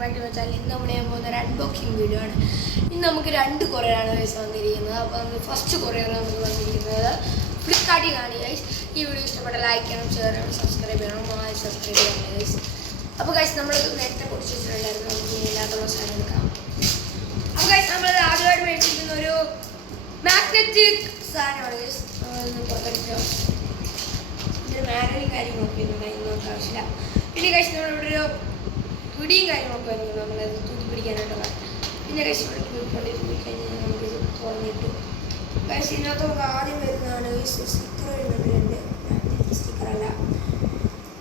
Back വെച്ചാൽ ഇന്ന് നമ്മൾ ചെയ്യാൻ പോകുന്ന ഒരു അൺബോക്സിങ് വീഡിയോ ആണ്. ഇന്ന് നമുക്ക് 2 കൊറിയറാണ് ഗൈസ് വന്നിരിക്കുന്നത്. അപ്പോൾ നമുക്ക് ഫസ്റ്റ് കൊറിയർ നമുക്ക് വന്നിരിക്കുന്നത് ഫ്ലിപ്കാർട്ടിൽ ആണ് ഗൈസ്. ഈ വീഡിയോ ഇഷ്ടപ്പെട്ട ലൈക്ക് ചെയ്യണം, ഷെയർ ചെയ്യണം, സബ്സ്ക്രൈബ് ചെയ്യണം, സബ്സ്ക്രൈബ് ചെയ്യണം ഗൈസ്. അപ്പോൾ ഗൈസ് നമ്മൾ നേരത്തെ പൊടിച്ച് വെച്ചിട്ടുണ്ടായിരുന്നു, നമുക്ക് ഇല്ലാത്തുള്ള സാധനം എടുക്കാം. അപ്പോൾ ഗൈസ് നമ്മൾ ആദ്യമായിട്ട് മേടിച്ചിരിക്കുന്ന ഒരു മാഗ്നറ്റിക് സാധനമാണ് ഗൈസ്. പുറത്തെടുക്കാം. ഇതിന് മാനുവലും കാര്യങ്ങളൊക്കെ ഒന്നും നോക്കാൻ ആവശ്യമില്ല. പിന്നെ ഗൈസ് നമ്മളിവിടെ ഒരു പിടിയും കാര്യങ്ങളൊക്കെ വരുന്നത് നമ്മളത് തൂക്കി പിടിക്കാനായിട്ടുള്ള. പിന്നെ ഗൈസ് ഇവിടെ പോയി കഴിഞ്ഞാൽ നമുക്കിത് തുറന്നിട്ടു. ഗൈസ് ഇതിനകത്ത് നമുക്ക് ആദ്യം വരുന്നതാണ് ഗൈസ് സ്റ്റിക്കർ വരുന്നുണ്ട്, മാഗ്നറ്റിക് സ്റ്റിക്കറല്ല.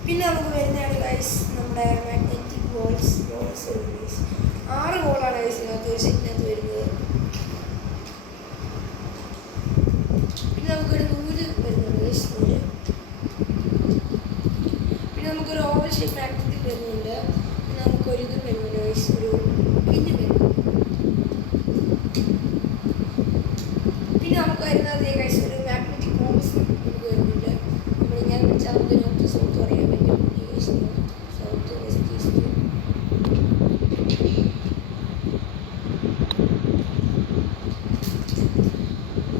പിന്നെ നമുക്ക് വരുന്നതാണ് ഗൈസ് നമ്മുടെ മാഗ്നറ്റിക് ബോൾസ് വരുന്നത് ഗൈസ്. 6 ബോളാണ് ഗൈസ് ഇതിനകത്ത് ഒരു സെറ്റിനകത്ത് വരുന്നത്. പിന്നെ നമുക്കൊരു നൂല് വരുന്നുണ്ട് ഗൈസ്, നൂല്. പിന്നെ നമുക്കൊരു ഓവൽ ഷേപ്പ് മാഗ്നറ്റിക് വരുന്നുണ്ട്. പിന്നെ നമുക്കൊരു ഇത് വരുന്നുണ്ട് ഗൈസ്, ഒരു പിന്ന് വരുന്നുണ്ട്. പിന്നെ നമുക്ക് വരുന്നത് ഗൈസ് ഒരു മാഗ്നറ്റിക് കോമ്പസ് നമുക്ക് വരുന്നുണ്ട്. നമ്മളിങ്ങനെ വെച്ചാൽ നമുക്ക് നോർത്ത് സൗത്ത് പറയാൻ പറ്റും. South west east.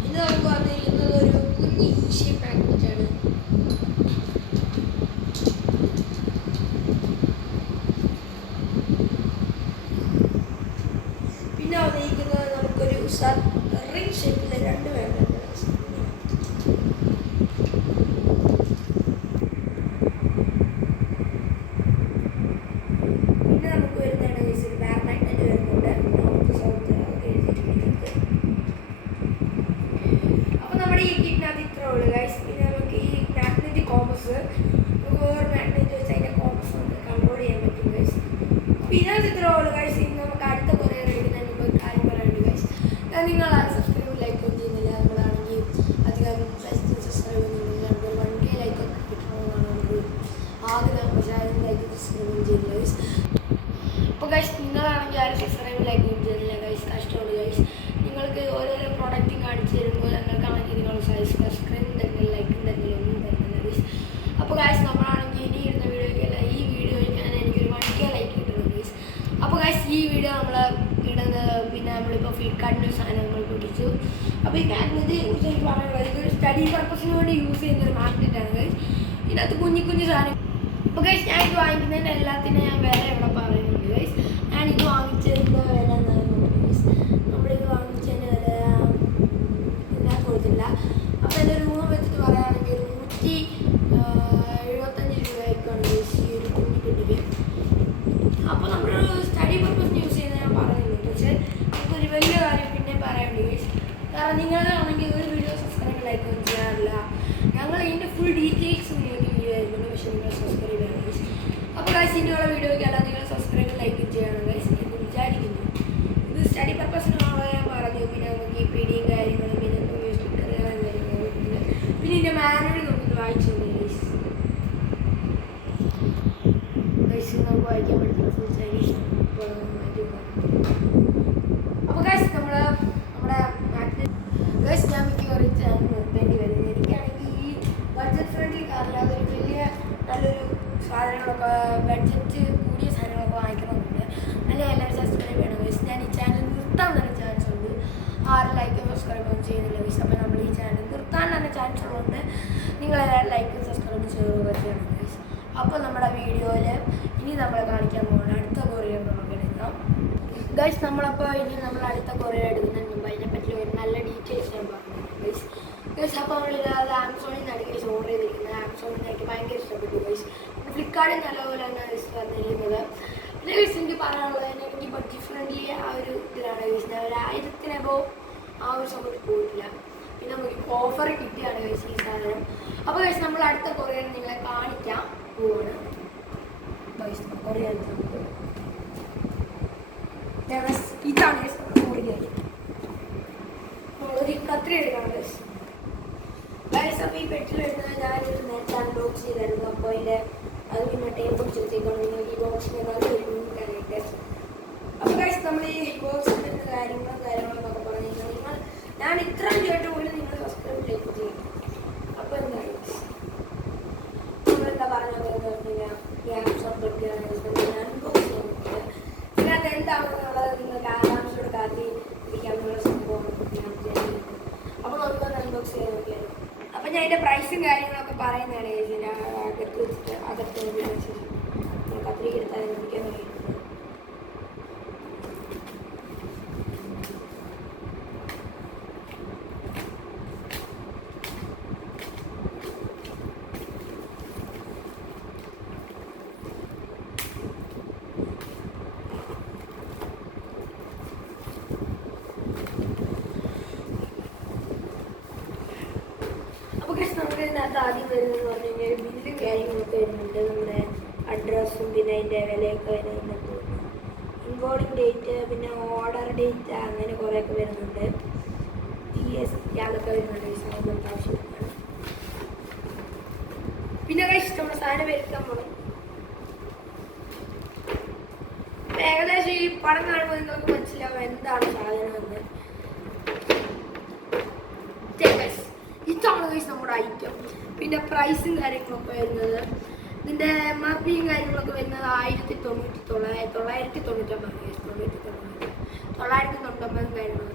ഇത് നമുക്ക് വന്നിരിക്കുന്നത് ഒരു കുഞ്ഞ് യു ഷേപ്പ് മാഗ്നറ്റ് ആണ്. പിന്നെ വന്നിരിക്കുന്നത് നമുക്കൊരു റിംഗ് ഷേപ്പിലെ 2 മാഗ്നറ്റ്. പിന്നെ നമുക്ക് വരുന്നതാണ് ഒരു ബാർ മാഗ്നറ്റ് വരുന്നുണ്ട്, നോർത്ത് സൗത്ത് ഒക്കെ എഴുതിയിട്ടുണ്ട്. അപ്പോൾ നമ്മുടെ ഈ കിറ്റിനകത്ത് ഇത്രേ ഉള്ളൂ ഗൈസ്. പിന്നെ നമുക്ക് ഈ മാഗ്നറ്റിക് കോമ്പസ് നമുക്ക് ഓരോ മാഗ്നറ്റ് വെച്ച് അതിൻ്റെ കോമ്പസ് നമുക്ക് കൺട്രോൾ ചെയ്യാൻ പറ്റും ഗൈസ്. അപ്പോൾ ഇതിനകത്ത് ഇത്രേ ഉള്ളൂ ഗൈസ്. ഇനി നമുക്ക് അടുത്ത കൊറിയർ എടുക്കുന്നതിന് മുമ്പ് കാര്യം പറയാനുണ്ട് ഗൈസ്. നിങ്ങൾ സബ്സ്ക്രൈബ് ലൈക്ക് ഒന്നും ചെയ്യുന്നില്ല. നമ്മളാണെങ്കിൽ അധികം സബ്സ്ക്രൈബ് ചെയ്യുന്നില്ല. നമുക്കൊരു 1K ലൈക്കൊക്കെ കിട്ടണമെന്നാണ് നമുക്ക് ആഗ്രഹം. പക്ഷേ ആരും ലൈക്ക് സബ്സ്ക്രൈബ് ചെയ്യുന്നില്ല ഗൈസ്. അപ്പോൾ ഗൈസ് നിങ്ങളാണെങ്കിൽ ആരും സബ്സ്ക്രൈബ് ലൈക്ക് ഒന്നും ചെയ്യുന്നില്ല ഗൈസ്. കഷ്ടമാണ് ഗൈസ്. നിങ്ങൾക്ക് ഓരോരോ പ്രോഡക്റ്റും കാണിച്ചു തരുമ്പോൾ ഞങ്ങൾക്കാണെങ്കിൽ നിങ്ങൾ സബ്സ്ക്രൈബും തരുന്നില്ല, ലൈക്കും തരുന്നില്ല, ഒന്നും തരുന്നില്ല ഗൈസ്. അപ്പോൾ ഗൈസ് നമ്മളാണെങ്കിൽ ഇനി ഇടുന്ന വീഡിയോയ്ക്കല്ല, ഈ വീഡിയോയിൽ എനിക്കൊരു 1K ലൈക്ക് കിട്ടുന്നു ഗൈസ്. അപ്പോൾ ഗൈസ് ഈ വീഡിയോ നമ്മൾ ഇടുന്നത് പിന്നെ നമ്മളിപ്പോൾ ഫ്ലിപ്കാർട്ടിൻ്റെ സാധനം നമ്മൾ പൊട്ടിച്ചു. അപ്പോൾ ഈ മാഗ്നറ്റിനെ കുറിച്ച് എനിക്ക് പറയാനുള്ളത് ഇതൊരു സ്റ്റഡി പർപ്പസിന് വേണ്ടി യൂസ് ചെയ്യുന്ന ഒരു മാഗ്നറ്റാണ് ഗൈസ്. ഇതിനകത്ത് കുഞ്ഞു സാധനം. അപ്പോൾ ഗൈസ് ഞാൻ ഇത് വാങ്ങിക്കുന്നതിന് എല്ലാത്തിനും ഞാൻ വില എവിടെ പറയുന്നുണ്ട് ഗൈസ്. ഞാനിത് വാങ്ങിച്ചതിൻ്റെ വില എന്താണെന്ന് ഗൈസ്, നമ്മളിത് വാങ്ങിച്ചതിൻ്റെ വില ഞാൻ കൊടുത്തില്ല. അപ്പോൾ എൻ്റെ രൂപം വെച്ചിട്ട് പറയുകയാണെങ്കിൽ 175 രൂപയ്ക്കാണ് ഗൈസ് ഈ ഒരു കുഞ്ഞി പെട്ടിക്ക്. അപ്പോൾ നമ്മളൊരു സ്റ്റഡി പർപ്പസിന് യൂസ് ചെയ്യുന്നത് ഞാൻ പറയുന്നുണ്ട്. പക്ഷേ നമുക്കൊരു വലിയ കാര്യം പിന്നെ പറയാനുണ്ട് ഗൈസ്. കാരണം നിങ്ങളാണെങ്കിൽ ഒരു വീഡിയോ സബ്സ്ക്രൈബ് ലൈക്ക് ഒന്നും ചെയ്യാറില്ല. ഞങ്ങൾ ഇതിൻ്റെ ഫുൾ ഡീറ്റെയിൽസ് നിങ്ങൾക്ക് വീഡിയോ ആയിരിക്കുന്നു, പക്ഷേ നിങ്ങൾ സബ്സ്ക്രൈബ് ചെയ്യണം ഗൈസ്. അപ്പോൾ ഗൈസ് ഇനിയുള്ള വീഡിയോയ്ക്കല്ല നിങ്ങൾ സബ്സ്ക്രൈബ് ലൈക്ക് ചെയ്യണം ഗൈസ് എന്ന് വിചാരിക്കുന്നു. ഇത് സ്റ്റഡി പർപ്പസിനാണോ ഞാൻ പറഞ്ഞു. പിന്നെ നമുക്ക് ഈ പിടിയും കാര്യങ്ങളും പിന്നെ സ്റ്റിക്കർ കാര്യങ്ങളും പിന്നെ ഇതിൻ്റെ മാനുവൽ നമുക്കിത് വായിച്ചു ഗൈസ്. ഗൈസ് നമുക്ക് വായിക്കാൻ പറ്റുന്ന ഫുൾ ചൈനീസ്. അപ്പോൾ ഗൈസ് നമ്മുടെ മാഗ്നറ്റ് ഗൈസ് ഞാൻ മിക്കവാറും നിർത്തേണ്ടി വരുന്നത്. എനിക്കാണെങ്കിൽ ഈ ബഡ്ജറ്റ് ഫ്രണ്ട്ലി കാറിൽ അതൊരു വലിയ നല്ലൊരു സാധനങ്ങളൊക്കെ ബഡ്ജറ്റ് കൂടിയ സാധനങ്ങളൊക്കെ വാങ്ങിക്കണമെന്നുണ്ട്. അല്ലെങ്കിൽ എല്ലാവരും സബ്സ്ക്രൈബ് ചെയ്യണം ഗൈസ്. ഞാൻ ഈ ചാനൽ നിർത്താൻ തന്നെ ചാൻസ് ഉണ്ട്. 6 ലൈക്കും സബ്സ്ക്രൈബും ചെയ്യുന്നില്ല ഗൈസ്. അപ്പോൾ നമ്മൾ ഈ ചാനൽ നിർത്താൻ തന്നെ ചാൻസ് ഉള്ളതുകൊണ്ട് നിങ്ങളെല്ലാവരും ലൈക്കും സബ്സ്ക്രൈബും ചെയ്യുക ചെയ്യണം ഗൈസ്. അപ്പോൾ നമ്മുടെ വീഡിയോയിൽ ഇനി നമ്മൾ കാണിക്കാൻ പോകുന്ന അടുത്ത കൊറിയർ നമുക്ക് എടുക്കാം ഗൈസ്. നമ്മളപ്പോൾ ഇനി നമ്മൾ അടുത്ത കൊറിയർ എടുക്കുന്നതിന് മുമ്പ് അതിനെപ്പറ്റി ഒരു നല്ല ഡീറ്റെയിൽസ് ഞാൻ പറഞ്ഞു ഗൈസ്. ഗൈസ് അപ്പോൾ നമ്മളിത് ആമസോണിൽ നിന്നാണ് ഗൈസ് ഓർഡർ ചെയ്തിരിക്കുന്നത്. ആമസോണിൽ നിന്ന് എനിക്ക് ഭയങ്കര ഇഷ്ടപ്പെട്ടു ഗൈസ്. ഫ്ലിപ്കാർട്ടിൽ നല്ലപോലെ തന്നെ ഗൈസ് വന്നിരിക്കുന്നത്. പിന്നെ ഗൈസ് എനിക്ക് പറയാനുള്ളത് എനിക്ക് ബഡ്ജറ്റ് ഫ്രണ്ട്ലി ആ ഒരു ഇതിലാണ് ഗൈസ്. ഞാൻ ഒരു 1000 ആ ഒരു സമയത്ത് പോയിട്ടില്ല. പിന്നെ നമുക്ക് ഓഫർ കിട്ടിയാണ് ഗൈസ് ഈ സാധനം. അപ്പോൾ ഗൈസ് നമ്മൾ അടുത്ത കൊറിയർ നിങ്ങളെ കാണിക്കാൻ പോവാണ് ഗൈസ്. കൊറിയർ ഇതാണ് ഗൈസ് കൊറിയർ. നമ്മളൊരു കത്രി എടുക്കണം ഗൈസ്. ഗൈസ് അപ്പോൾ ഈ പെട്ടിൽ വരുന്നത് ഞാനൊരു നേരത്തെ അൺബോക്സ് ചെയ്തായിരുന്നു. അപ്പോൾ അതിൻ്റെ അത് പിന്നെ ടേപ്പ് പിടിച്ചെടുത്തേക്കാണ് നിങ്ങൾക്ക് ഈ ബോക്സിന് കാര്യമായിട്ട്. അപ്പോൾ ഗൈസ് നമ്മൾ ഈ ബോക്സിൽ വരുന്ന കാര്യങ്ങളൊക്കെ പറഞ്ഞു കഴിഞ്ഞാൽ ഞാൻ ഇത്രയും കേട്ട് പോലും നിങ്ങൾ സബ്സ്ക്രൈബ് ലൈക്ക് ചെയ്യും. അപ്പോൾ എന്താ നമ്മളെന്താ പറഞ്ഞത് ഈ ആമസോൺ പെട്ടിയാണ് അൺബോക്സ് ചെയ്യുന്നത്. പ്രൈസും കാര്യങ്ങളൊക്കെ പറയുന്നതാണ് ഇതിന് അകത്ത് വെച്ചിട്ട് അകത്ത് ശേഷം കത്രിക എടുത്താൽ നിർമ്മിക്കാൻ കഴിയുന്നത്. നമ്മുടെ ഇതിനകത്ത് ആദ്യം വരുന്നതെന്ന് പറഞ്ഞു കഴിഞ്ഞാൽ ബില്ലും കാര്യങ്ങളൊക്കെ വരുന്നുണ്ട്. നമ്മുടെ അഡ്രസ്സും പിന്നെ അതിൻ്റെ വിലയൊക്കെ വരുന്നുണ്ടെന്ന് തോന്നുന്നു. ഇൻബോർഡിങ് ഡേറ്റ് പിന്നെ ഓർഡർ ഡേറ്റ് അങ്ങനെ കുറേയൊക്കെ വരുന്നുണ്ട്. GST അതൊക്കെ വരുന്നുണ്ട്. നമുക്ക് ആവശ്യമാണ്. പിന്നെ നമ്മുടെ സാധനം വരുത്താൻ പോകണം. ഏകദേശം ഈ പടം കാണുമ്പോൾ നിങ്ങൾക്ക് മനസ്സിലാവും എന്താണ് സാധനം എന്ന്. ഇതാണ് നമ്മുടെ ഐറ്റം. പിന്നെ പ്രൈസും കാര്യങ്ങളൊക്കെ വരുന്നത് ഇതിൻ്റെ MRP കാര്യങ്ങളൊക്കെ വരുന്നത് 999 കാര്യങ്ങൾ.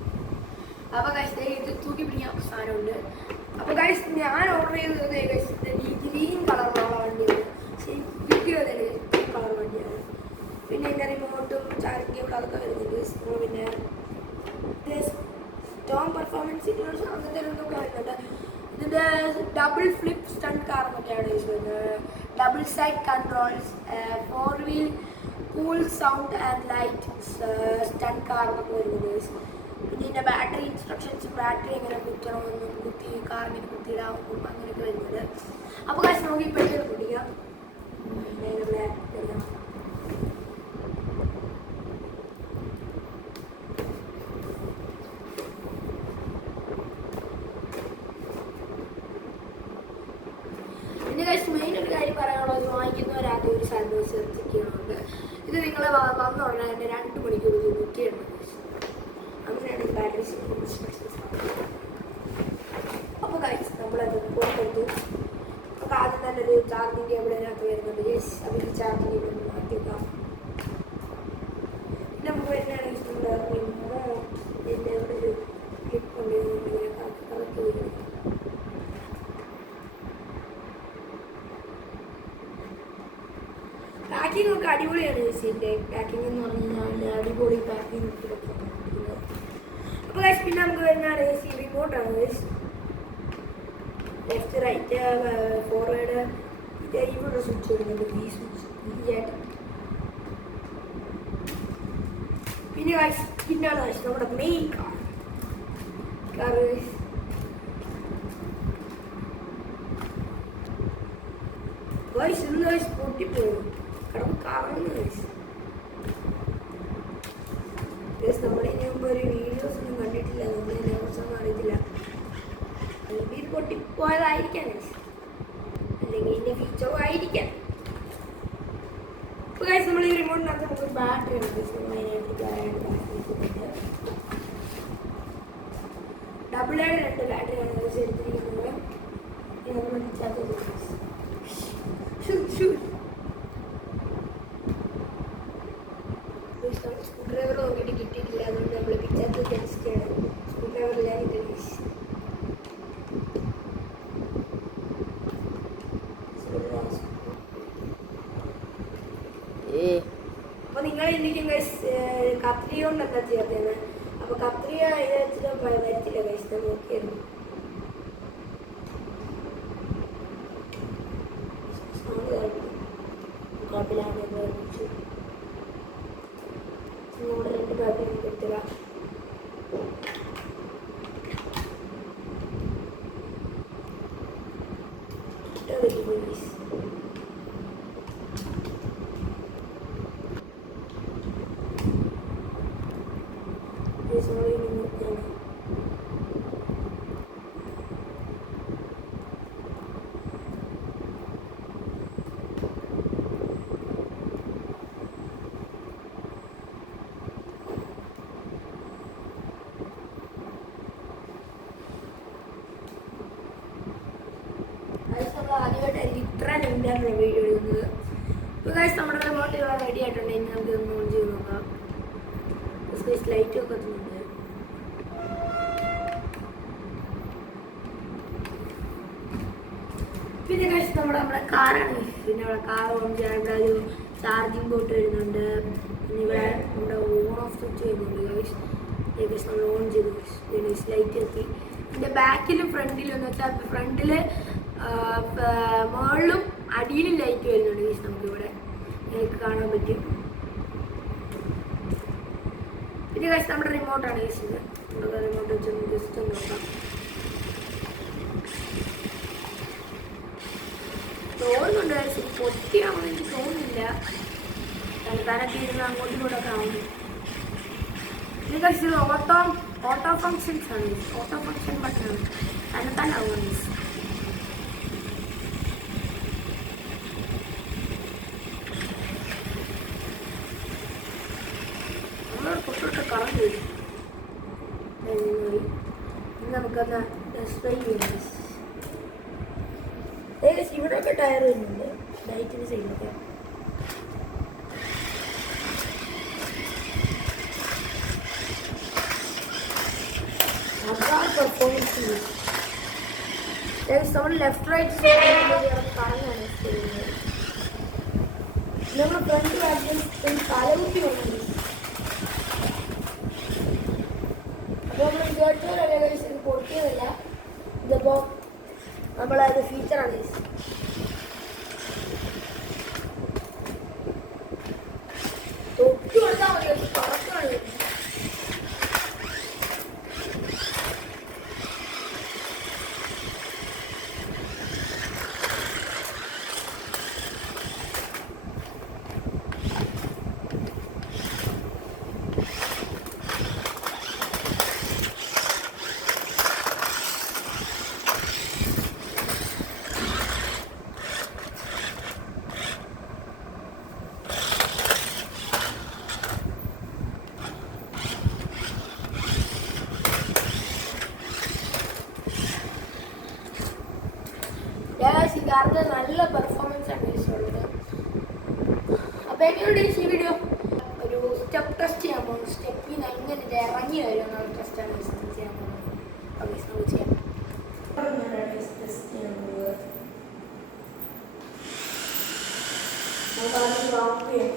അപ്പോൾ ഗൈസ് ഇത് തൂക്കി പിടിക്കാൻ സാധനമുണ്ട്. അപ്പോൾ ഗൈസ് ഞാൻ ഓർഡർ ചെയ്തത് ഗൈസ് ഗ്രീൻ കളറുള്ള വണ്ടിയാണ്. കിട്ടിയത് കളർ വണ്ടിയാണ്. പിന്നെ എൻ്റെ റിമോട്ടും ചാർജിങ് കേബിൾ അതൊക്കെ വരുന്നുണ്ട്. പിന്നെ സ്ട്രോങ് പെർഫോമൻസ് അങ്ങനത്തെ ഒന്നും വരുന്നുണ്ട്. ഇതിൻ്റെ ഡബിൾ ഫ്ലിപ്പ് സ്റ്റണ്ട് കാർ എന്നൊക്കെയാണ് വരുന്നത്. Double side controls, 4 wheel cool sound and light stunt car എന്നൊക്കെ വരുന്നത്. പിന്നെ ഇതിൻ്റെ ബാറ്ററി ഇൻസ്ട്രക്ഷൻസ്, ബാറ്ററി എങ്ങനെ കുത്തണമെന്നും കാറിങ്ങനെ കുത്തിയിടാമെന്നും അങ്ങനെയൊക്കെ വരുന്നത്. അപ്പോൾ കാശ് നമുക്ക് ഈ പെട്ടെന്ന് കുടിക്കാം. മെയിൻ ഒരു കാര്യം പറയാനുള്ളത്, വാങ്ങിക്കുന്നവരാദ്യം ഒരു സാൻഡ്വിച്ച് എത്തിക്കുന്നുണ്ട്. ഇത് നിങ്ങൾ വന്ന ഉടനെ തന്നെ 2 മണിക്കൂർ കുത്തിയിടണം. അങ്ങനെയാണ് ബാറ്ററി ഇൻസ്ട്രക്ഷൻസ്. അപ്പോൾ ഗൈസ് നമ്മളത് പുറത്തെടുത്തു. അപ്പോൾ ആദ്യം തന്നെ ഒരു ചാർജിങ് കേബിൾ അതിനകത്ത് വരുന്നുണ്ട്. അപ്പോൾ ഈ ചാർജിങ് കേബിൾ മാറ്റി വെക്കാം. പിന്നെ നമുക്ക് വരുന്നതാണെങ്കിൽ നമ്മുടെ റിമോട്ട് ഇതിൻ്റെ ഇവിടെ ഒരു ക്ലിപ്പ് ഉണ്ട്. കറക്റ്റ് വരുന്നത് പാക്കിംഗ് ഒക്കെ അടിപൊളിയാണ്. ഇതിൻ്റെ പാക്കിംഗ് എന്ന് പറഞ്ഞു കഴിഞ്ഞാൽ അടിപൊളി പാക്കിംഗ് ഇട്ടിട്ടൊക്കെ. അപ്പോൾ ഗൈസ് പിന്നെ നമുക്ക് വരുന്നതാണ് AC റിമോട്ടാണ് ഗൈസ്. ലെഫ്റ്റ് റൈറ്റ് ഫോർവേഡ് ഇവിടെ സ്വിച്ച് വരുന്നുണ്ട്. ഈ സ്വിച്ച് ഈയായിട്ട്. പിന്നെ ഗൈസ് പിന്നാണ് ഗൈസ് നമ്മുടെ മെയിൻ കാർ ഗൈസ് ഇന്ന് ഗൈസ് പൊട്ടിപ്പോകും. കടന്ന് കറങ്ങുന്നു ഗൈസ്. നമ്മളിതിന് മുമ്പ് ഒരു വീഡിയോസ് ഒന്നും കണ്ടിട്ടില്ല. നമ്മളതിനെ കുറിച്ചൊന്നും അറിയത്തില്ല. അല്ലെങ്കിൽ ഇത് പൊട്ടിപ്പോയതായിരിക്കാം ഗൈസ്, അല്ലെങ്കിൽ ഇതിൻ്റെ ഫീച്ചറും ആയിരിക്കാം. ഇപ്പോൾ ഗൈസ് നമ്മൾ ഈ റിമോട്ടിനകത്ത് നമുക്ക് ബാറ്ററി ഉണ്ട്. ഡബിളായിട്ട് 2 ബാറ്ററിയാണ് ഗൈസ് എടുത്തിരിക്കുന്നത്. നമ്മൾ സ്ക്രൂ ഡ്രൈവർ നോക്കിയിട്ട് കിട്ടിയിട്ടില്ല. അതുകൊണ്ട് നമ്മൾ പിച്ചാത്ത ടെസ്റ്റ് ചെയ്യണം. സ്ക്രൂ ഡ്രൈവറിലായിട്ട് അപ്പോൾ നിങ്ങൾ എന്തെങ്കിലും ഗൈസ് കത്രിക കൊണ്ടല്ല ചേർത്തേന്ന്. അപ്പോൾ കത്രിക ഇത് വെച്ചിട്ട് വരത്തില്ല ഗൈസ്. നോക്കിയായിരുന്നു കുഴപ്പമില്ലാതെ നമ്മുടെ 2 ബാറ്ററി എടുത്തുക. ആദ്യമായിട്ടായിരിക്കും ഇത്ര ലെങ്താണ് വീഡിയോ എടുക്കുന്നത്. ഇപ്പോൾ ഗൈസ് നമ്മുടെ റിമോട്ട് റെഡി ആയിട്ടുണ്ട്. ഇനി നമുക്ക് ഒന്ന് ഓൺ ചെയ്ത് നോക്കാം. ലൈറ്റ് ഒക്കെ എത്തുന്നുണ്ട്. നമ്മുടെ കാറാണ്. പിന്നെ ഇവിടെ കാർ ഓൺ ചെയ്യാൻ ഇവിടെ ഒരു ചാർജിങ് പോർട്ട് വരുന്നുണ്ട്. പിന്നെ ഇവിടെ നമ്മുടെ ഓൺ ഓഫ് സ്വിച്ച് വരുന്നുണ്ട് ഗൈസ്. ഏകദേശം നമ്മൾ ഓൺ ചെയ്തു ഗൈസ്. ലൈറ്റ് എത്തി. പിന്നെ ബാക്കിലും ഫ്രണ്ടിലും എന്ന് വെച്ചാൽ ഫ്രണ്ടിൽ മുകളിലും അടിയിലും ലൈറ്റ് വരുന്നുണ്ട് ഗൈസ്. നമുക്കിവിടെ നിങ്ങൾക്ക് കാണാൻ പറ്റും. പിന്നെ ഗൈസ് നമ്മുടെ റിമോട്ടാണ് ഗൈസ്. ഇത് നമ്മുടെ റിമോട്ട് വെച്ച് ജസ്റ്റ് ഒന്ന് നോക്കാം. തോന്നുന്നുണ്ട് ഗൈസ് പൊട്ടിയാണെന്ന് എനിക്ക് തോന്നുന്നില്ല. തലത്താനൊക്കെ ഇരുന്ന് അങ്ങോട്ടും ഇങ്ങോട്ടൊക്കെ ആവുന്നു. ഇത് ഗൈസ് ഇത് ഓട്ടോ ഫങ്ഷൻസ് ആണ്. ഓട്ടോ ഫങ്ഷൻ ബട്ടണാണ്. തലത്താനാവും ഗൈസ്. പൊട്ടൊക്കെ കളഞ്ഞു വരും. നമുക്കൊന്ന് ടെസ്റ്റ് ഡ്രൈവ് ചെയ്യാം. ഏകദേശം ഇവിടെയൊക്കെ ടയർ വരുന്നുണ്ട്. ലൈറ്റിന് സൈഡിലൊക്കെ പെർഫോമൻസ് നമ്മൾ ലെഫ്റ്റ് റൈറ്റ് കറങ്ങാണ് ചെയ്യുന്നത്. നമ്മൾ ഫ്രണ്ട് കാര്യം തലകുത്തി വന്നത്. അപ്പോൾ നമ്മൾ വിചാരിച്ചവരല്ലേ ഇത് പൊട്ടിയതല്ല. ഇതിപ്പോൾ നമ്മളത് ഫീച്ചറാണ്. തൊട്ട് കൊടുത്താൽ മതി. പറക്കാണ്. കാറിൻ്റെ നല്ല പെർഫോമൻസ് ആണ് ഉള്ളത്. അപ്പോൾ എങ്ങനെയുണ്ട് ഈ വീഡിയോ? ഒരു സ്റ്റെപ്പ് ടെസ്റ്റ് ചെയ്യാൻ പോകുന്നു. സ്റ്റെപ്പിൽ നിന്ന് എങ്ങനെ ഇറങ്ങി വരും എന്നുള്ള ടെസ്റ്റാണ് ചെയ്യാൻ പോകുന്നത്. ഓക്കെ നമുക്ക് ചെയ്യാം. ടെസ്റ്റ് ചെയ്യാൻ പോകുന്നത് നമുക്ക് ചെയ്യാം.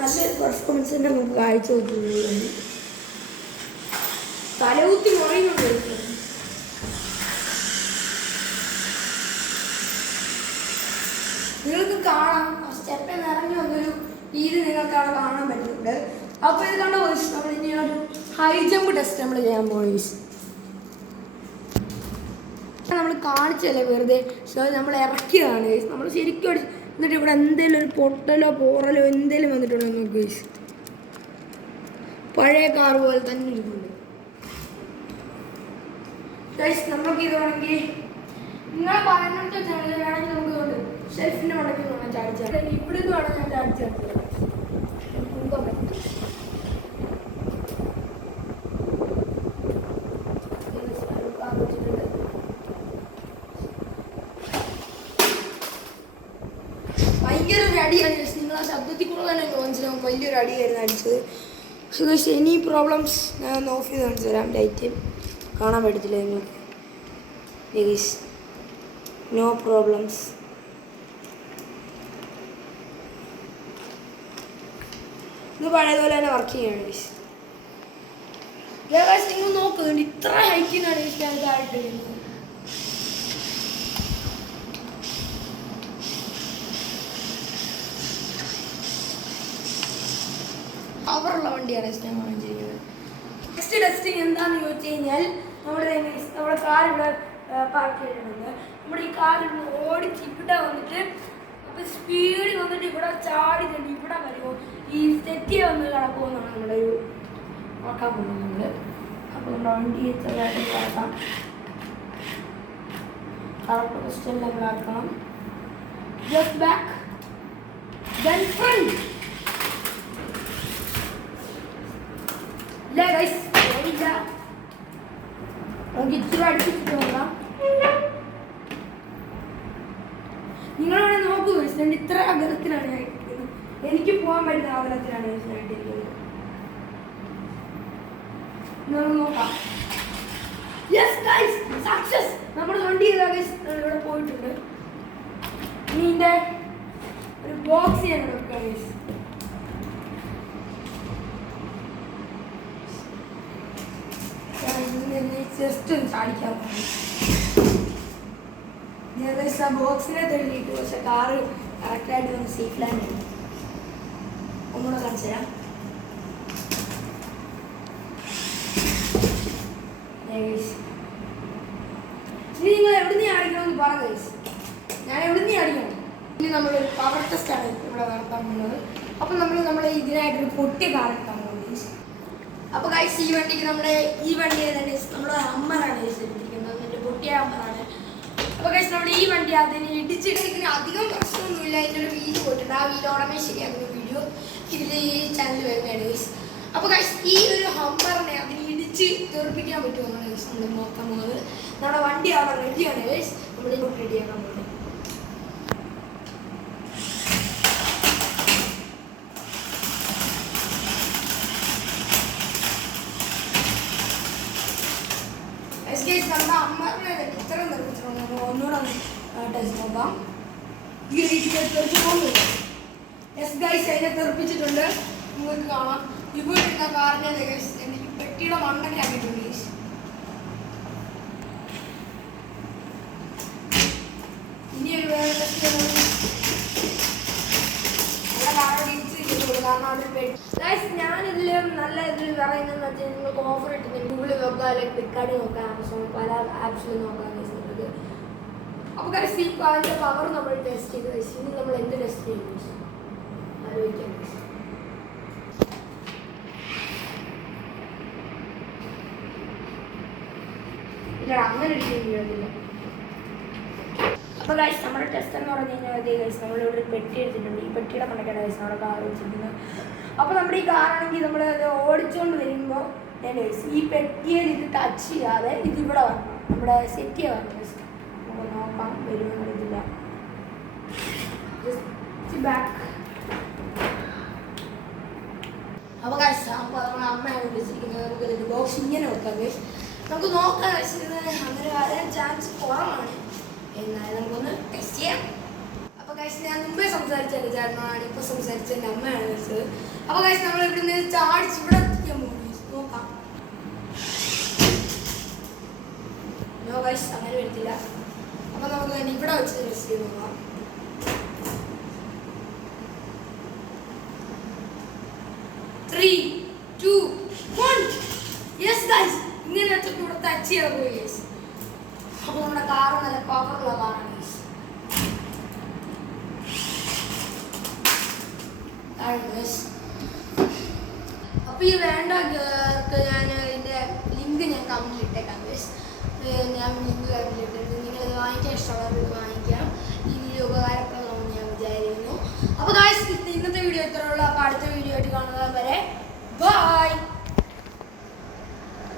നല്ലൊരു പെർഫോമൻസ് തന്നെ നമുക്ക് കാഴ്ച വെക്കുന്നത്. തലകുത്തി മറിയുന്നുണ്ട്. നിങ്ങൾക്ക് കാണാം ആ സ്റ്റെപ്പിൽ നിന്ന് ഇറങ്ങി വന്നൊരു രീതി നിങ്ങൾക്ക് അവിടെ കാണാൻ പറ്റുന്നുണ്ട്. അപ്പോൾ ഇത് കണ്ട നമ്മൾ ഇനി ഒരു ഹൈ ജമ്പ് ടെസ്റ്റ് നമ്മൾ ചെയ്യാൻ പോകും. നമ്മൾ കാണിച്ചല്ലേ വെറുതെ. സോ നമ്മൾ ഇറക്കിയതാണ്. നമ്മൾ ശരിക്കും എന്നിട്ട് ഇവിടെ എന്തെങ്കിലും ഒരു പൊട്ടലോ പോറലോ എന്തെങ്കിലും വന്നിട്ടുണ്ടോ നോക്ക് ഗൈസ്. പഴയ കാർ പോലെ തന്നെ ഇരിക്കുന്നുണ്ട് ഗൈസ്. നമുക്ക് ഇത് വേണമെങ്കിൽ നിങ്ങൾ പറയുന്നത് വേണമെങ്കിൽ നമുക്ക് ഇതുകൊണ്ട് ഷെൽഫിൻ്റെ മടക്കി വേണം ചാടിച്ചാൽ. ഇവിടെ നിന്ന് വേണം ഞാൻ ചാടിച്ചാൽ മുമ്പ് പറ്റും. ഭയങ്കര അടിയാണ്. നിങ്ങൾ ആ ശബ്ദത്തിൽ കൂടെ തന്നെ മനസ്സിലാവും വലിയൊരു അടിയായിരുന്നു അടിച്ചത്. സോ എനി പ്രോബ്ലംസ് ഞാൻ ഒന്ന് ഓഫ് ചെയ്ത് കാണിച്ചു തരാം. ലൈറ്റ് കാണാൻ പറ്റത്തില്ല നിങ്ങൾക്ക്. No problems. ഇത് പഴയതുപോലെ തന്നെ വർക്ക് ചെയ്യാണ് ഗൈസ്. നിങ്ങൾ നോക്കുന്നുണ്ട് ഇത്ര ഹൈറ്റിനാണ് ഞാൻ ഇതായിട്ട് വരുന്നത്. പവറുള്ള വണ്ടിയാണ് ഞാൻ വാങ്ങിച്ചിരിക്കുന്നത്. നെക്സ്റ്റ് ടെസ്റ്റിങ് എന്താണെന്ന് ചോദിച്ചു കഴിഞ്ഞാൽ നമ്മുടെ കാർ ഇവിടെ പാർക്ക് ചെയ്തിട്ടുണ്ട്. നമ്മുടെ ഈ കാർ ഇവിടെ ഓടിച്ച് ഇവിടെ വന്നിട്ട് അപ്പോൾ സ്പീഡിൽ വന്നിട്ട് ഇവിടെ ചാടി തന്നെ ഇവിടെ വരുമോ ഈ തെറ്റിയെ വന്ന് കിടക്കുമെന്നാണ് നമ്മുടെ ഒരു നോക്കാൻ പോകുന്നത് നമ്മൾ. അപ്പോൾ നമ്മുടെ വണ്ടി ചെറുതായിട്ട് കിടക്കാം. കറക്റ്റ് ക്വസ്റ്റ്യൻ ലെവലാക്കണം. Just back then front. ഇല്ല ഗൈസ് ഓടില്ല. നമുക്ക് ഇച്ചിരി അടുപ്പിച്ചിട്ട് നോക്കാം. നിങ്ങളവിടെ നോക്കൂ ഗൈസ്, ഇത്ര അകലത്തിലാണ് ഞാൻ ഇരിക്കുന്നത്. എനിക്ക് പോകാൻ പറ്റുന്ന അകലത്തിലാണ് ഗൈസ് ഞാൻ ഇട്ടിരിക്കുന്നത്. നമുക്ക് നോക്കാം. Yes guys, success. നമ്മുടെ വണ്ടി ഇവിടെ പോയിട്ടുണ്ട്. ഇനി ഇതിൻ്റെ ഒരു ബോക്സ് ഞാൻ വെക്കാം ഗൈസ്. ജസ്റ്റ് ഒന്ന് ചാടിക്കാൻ ആ ബോക്സിനെ തെളിഞ്ഞിട്ട് പക്ഷെ കാറ് കറക്റ്റായിട്ട് നമുക്ക് സേഫ് ലാൻഡ് ഉണ്ട്. ഒന്നുകൂടെ കാണിച്ചു തരാം. ഇനി നിങ്ങൾ എവിടുന്ന് അടിക്കണമെന്ന് പറ ഗൈസ്. ഞാൻ എവിടുന്ന് അടിക്കണം. ഇനി നമ്മളൊരു പവർ ടെസ്റ്റാണ് ഇവിടെ നടത്താൻ പോകുന്നത്. അപ്പം നമ്മൾ ഇതിനായിട്ടൊരു പൊട്ടിയ കാർ എടുക്കാൻ പോകുന്നത്. അപ്പോൾ ഗൈസ് ഈ വണ്ടിക്ക് ഈ വണ്ടി തന്നെ നമ്മുടെ ഹമ്മറാണ് എടുത്തിരിക്കുന്നത്. എന്നിട്ട് പൊട്ടിയ ഹമ്മറാണ്. അപ്പോൾ ഗൈസ് നമ്മുടെ ഈ വണ്ടി അതിന് ഇടിച്ചിട്ടിരിക്കുന്ന അധികം പ്രശ്നമൊന്നുമില്ല. അതിൻ്റെ ഒരു വീഡിയോ പോയിട്ടുണ്ട്. ആ വീഡിയോ ഉടനെ ശരിയാക്കുന്ന വീഡിയോ ഇതിൽ ഈ ചാനൽ വരുന്നതാണ് ഗൈസ്. അപ്പോൾ ഗൈസ് ഈ ഒരു ഹമ്മറിനെ അതിന് ഇടിച്ച് തെറിപ്പിക്കാൻ പറ്റുമെന്നാണ് ഗൈസ് നമ്മൾ നോക്കാൻ പോകുന്നത്. നമ്മുടെ വണ്ടി അവിടെ റെഡിയാണ് ഗൈസ്. നമ്മൾ ഇങ്ങോട്ട് റെഡിയാക്കാൻ പോകുന്നത്. നമ്മുടെ അമ്മനെ ഇത്ര നിർമ്മിച്ചിട്ടുണ്ട്. നമ്മൾ ഒന്നുകൂടെ ടെസ്റ്റ് നോക്കാം. ഈ രീതിയിൽ തെറിച്ചുകൊണ്ട് യെസ് ഗൈസ് അതിനെ തെറിപ്പിച്ചിട്ടുണ്ട്. നിങ്ങൾക്ക് കാണാം. ഇവിടെ ഇരുന്ന കാറിനെ എനിക്ക് പെട്ടിയുടെ മണ്ടൊക്കെ ആക്കിയിട്ടുണ്ട് ഗൈസ്. ഇനി ഒരു വേറെ ടെസ്റ്റ് നമ്മുടെ കാറോട് ഇടിച്ചിരിക്കുന്നുള്ളൂ. കാരണം അവിടെ പെട്ടി ഗൈസ് ഞാനിതിലും നല്ല ഇതിൽ പറയുന്നതെന്ന് വെച്ചാൽ നിങ്ങൾക്ക് ഓഫർ കിട്ടുന്നുണ്ട്. ഗൂഗിളിൽ നോക്കാം, അല്ലെങ്കിൽ ഫ്ലിപ്കാർട്ടിൽ നോക്കാം, ആമസോൺ പല ആപ്സിലും നോക്കാം ഗൈസ് നിങ്ങൾക്ക്. അപ്പോൾ ഗൈസ് ഈ അതിൻ്റെ പവർ നമ്മൾ ടെസ്റ്റ് ചെയ്ത് ഗൈസ്. ഇനി നമ്മൾ എന്ത് ടെസ്റ്റ് ചെയ്യും ഗൈസ് ആലോചിക്കാം ഗൈസ്. ഇല്ല അങ്ങനെ ഇരിക്കുന്നില്ല. അപ്പോൾ ഗൈസ് നമ്മുടെ ടെസ്റ്റ് എന്ന് പറഞ്ഞു കഴിഞ്ഞാൽ ഗൈസ് നമ്മളിവിടെ ഒരു പെട്ടി എടുത്തിട്ടുണ്ട്. ഈ പെട്ടിയുടെ കണക്കാണ് ഗൈസ് നമ്മുടെ കാർ വെച്ചിരിക്കുന്നത്. അപ്പോൾ നമ്മുടെ ഈ കാറാണെങ്കിൽ നമ്മൾ ഓടിച്ചുകൊണ്ട് വരുമ്പോൾ ഗൈസ് ഈ പെട്ടിയിൽ ഇത് ടച്ച് ചെയ്യാതെ ഇതിവിടെ വരണം. നമ്മുടെ സെറ്റ് ചെയ്യാൻ വരണം ഗൈസ്. നമുക്ക് നോക്കാം വരുമെന്ന് ഇതില്ല. Just back. അപ്പോൾ ഗൈസ് അപ്പോൾ നമ്മുടെ അമ്മയാണ് വിളിച്ചിരിക്കുന്നത്. നമുക്ക് ഇത് ബോക്സ് ഇങ്ങനെ വെക്കാം ഗൈസ്. നമുക്ക് നോക്കാം ഗൈസ്. അങ്ങനെ വരാൻ ചാൻസ് കുറവാണ്. എന്നാലും നമുക്കൊന്ന് ടെസ്റ്റ് ചെയ്യാം. അപ്പോൾ ഗൈസ് ഞാൻ മുമ്പേ സംസാരിച്ച എൻ്റെ ചേട്ടനാണ് ഇപ്പോൾ സംസാരിച്ച എൻ്റെ അമ്മയാണ് വിളിച്ചത്. അപ്പോൾ ഗൈസ് നമ്മൾ ഇവിടെ നിന്ന് ചാടിച്ച് ഇവിടെ എത്തിക്കാൻ പോകും ഗൈസ്. നോക്കാം. നോ ഗൈസ് അങ്ങനെ വരത്തില്ല. അപ്പോൾ നമുക്ക് തന്നെ ഇവിടെ വെച്ച് ടെസ്റ്റ് ചെയ്ത് നോക്കാം. Three two one yes guys ഇങ്ങനെ വെച്ചിട്ട് ഇവിടെ ടച്ച് ചെയ്യാൻ പോയി ഗൈസ്. അപ്പോൾ നമ്മുടെ കാറ് നല്ല പവറുള്ള കാറാണ് ഗൈസ്. അപ്പോൾ ഈ വേണ്ടവർക്ക് ഞാൻ ഇതിൻ്റെ ലിങ്ക് ഞാൻ കമൻറ്റിൽ ഇട്ടേക്കാം ഗൈസ്. ഞാൻ ലിങ്ക് കമൻറ്റിൽ ഇട്ടിട്ടുണ്ട്. നിങ്ങൾ വാങ്ങിക്കാൻ ഇഷ്ടമുള്ളവർക്ക് വാങ്ങിക്കാം.